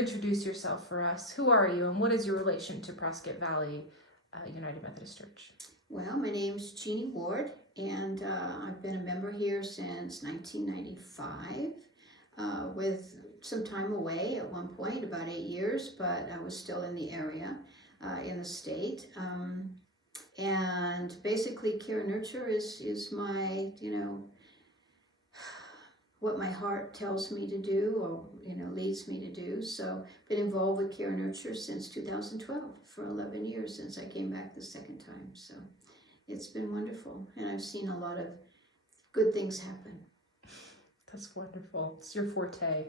introduce yourself for us? Who are you, and what is your relation to Prescott Valley United Methodist Church? Well, my name's Jeannie Ward, and I've been a member here since 1995, with some time away at one point, about 8 years, but I was still in the area, in the state. And basically, care and nurture is my, what my heart tells me to do, or leads me to do. So been involved with care and nurture since 2012, for 11 years since I came back the second time. So it's been wonderful, and I've seen a lot of good things happen. That's wonderful. It's your forte.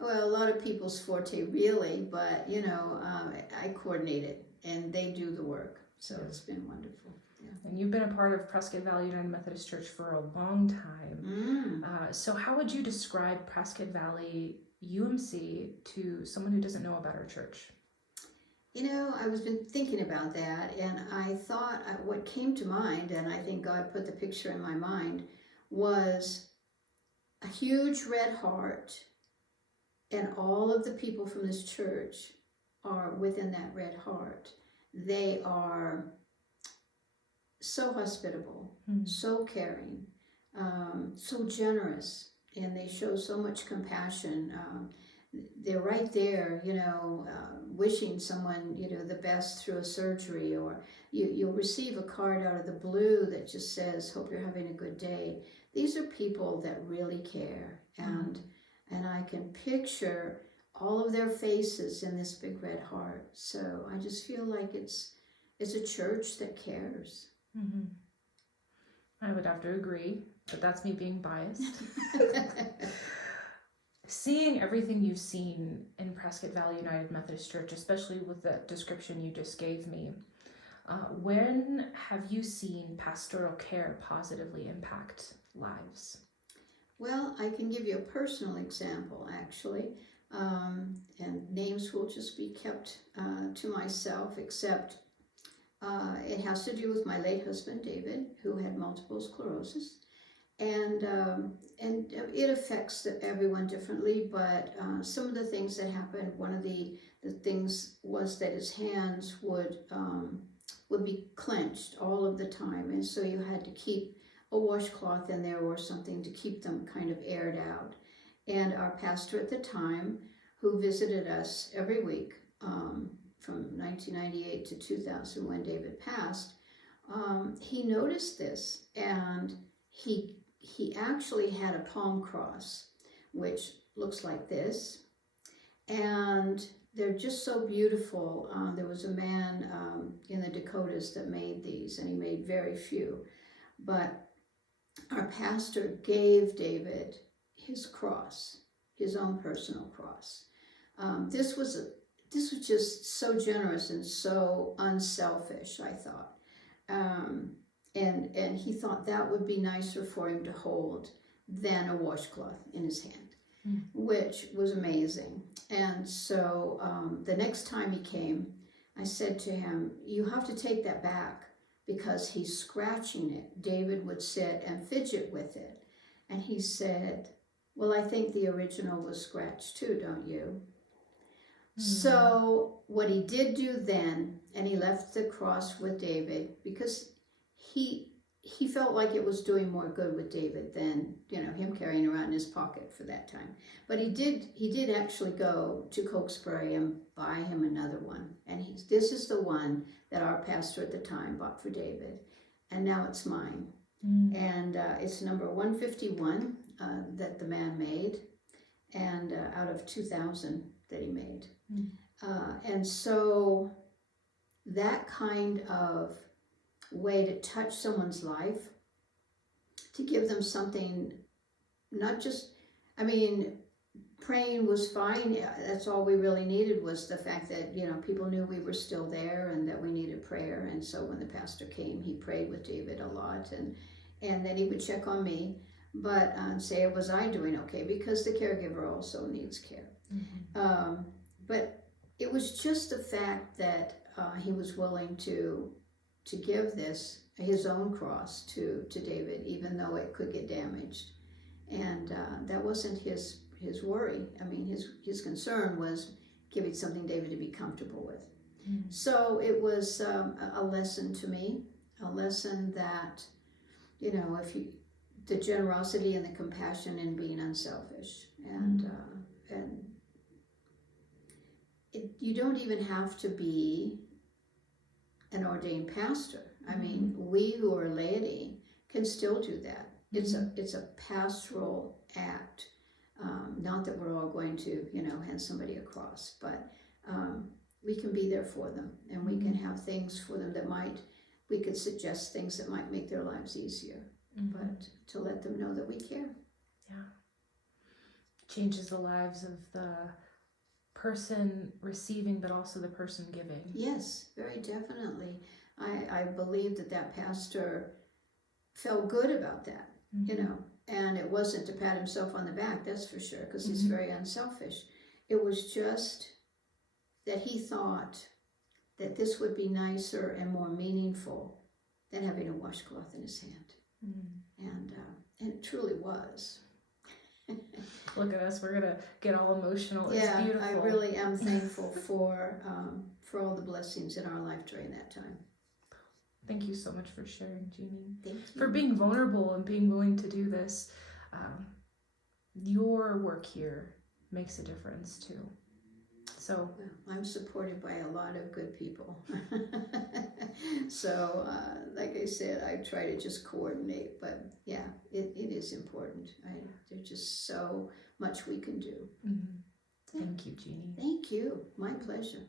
Well, a lot of people's forte, really, but I coordinate it, and they do the work. So it's been wonderful. Yeah. And you've been a part of Prescott Valley United Methodist Church for a long time. So how would you describe Prescott Valley UMC to someone who doesn't know about our church? I was been thinking about that, and I thought what came to mind, and I think God put the picture in my mind, was a huge red heart, and all of the people from this church are within that red heart. They are so hospitable, so caring, so generous, and they show so much compassion. They're right there, wishing someone, the best through a surgery, or you'll receive a card out of the blue that just says, "Hope you're having a good day." These are people that really care, and I can picture all of their faces in this big red heart. So I just feel like it's a church that cares. I would have to agree, but that's me being biased. Seeing everything you've seen in Prescott Valley United Methodist Church, especially with the description you just gave me, when have you seen pastoral care positively impact lives? Well, I can give you a personal example, actually, and names will just be kept to myself, except it has to do with my late husband, David, who had multiple sclerosis. And it affects everyone differently, but some of the things that happened, one of the things was that his hands would be clenched all of the time, and so you had to keep a washcloth in there or something to keep them kind of aired out. And our pastor at the time, who visited us every week from 1998 to 2000 when David passed, he noticed this, and he actually had a palm cross, which looks like this, and they're just so beautiful. There was a man in the Dakotas that made these, and he made very few, but our pastor gave David his cross, his own personal cross. This was just so generous and so unselfish, I thought. And he thought that would be nicer for him to hold than a washcloth in his hand, which was amazing. And so the next time he came, I said to him, "You have to take that back, because he's scratching it." David would sit and fidget with it. And he said, "Well, I think the original was scratched too, don't you?" So what he did do then, and he left the cross with David, because he felt like it was doing more good with David than him carrying around in his pocket for that time. But he did actually go to Cokesbury and buy him another one, and this is the one that our pastor at the time bought for David, and now it's mine. And it's number 151 that the man made, and out of 2,000 that he made. And so that kind of way to touch someone's life, to give them something, not just, praying was fine. That's all we really needed, was the fact that, people knew we were still there and that we needed prayer. And so when the pastor came, he prayed with David a lot, and then he would check on me, but say, was I doing okay? Because the caregiver also needs care. But it was just the fact that he was willing to give his own cross to David, even though it could get damaged. And that wasn't his his worry. I mean, his concern was giving something David to be comfortable with. So it was a lesson to me, a lesson that, you know, the generosity and the compassion and being unselfish, and you don't even have to be an ordained pastor. I mean, we who are laity can still do that. It's a pastoral act. Not that we're all going to, you know, hand somebody a cross, but we can be there for them, and we can have things for them we could suggest things that might make their lives easier, but to let them know that we care. Yeah. Changes the lives of the person receiving, but also the person giving. Yes, very definitely. I believe that pastor felt good about that, you know, and it wasn't to pat himself on the back, that's for sure, because he's very unselfish. It was just that he thought that this would be nicer and more meaningful than having a washcloth in his hand. And it truly was. Look at us, we're gonna get all emotional. It's Yeah, beautiful. I really am thankful for all the blessings in our life during that time. Thank you so much for sharing, Jeannie. Thank you. For being vulnerable and being willing to do this. Your work here makes a difference too. So well, I'm supported by a lot of good people. So, like I said, I try to just coordinate, but yeah, it is important. There's just so much we can do. Thank you, Jeannie. Thank you. My pleasure.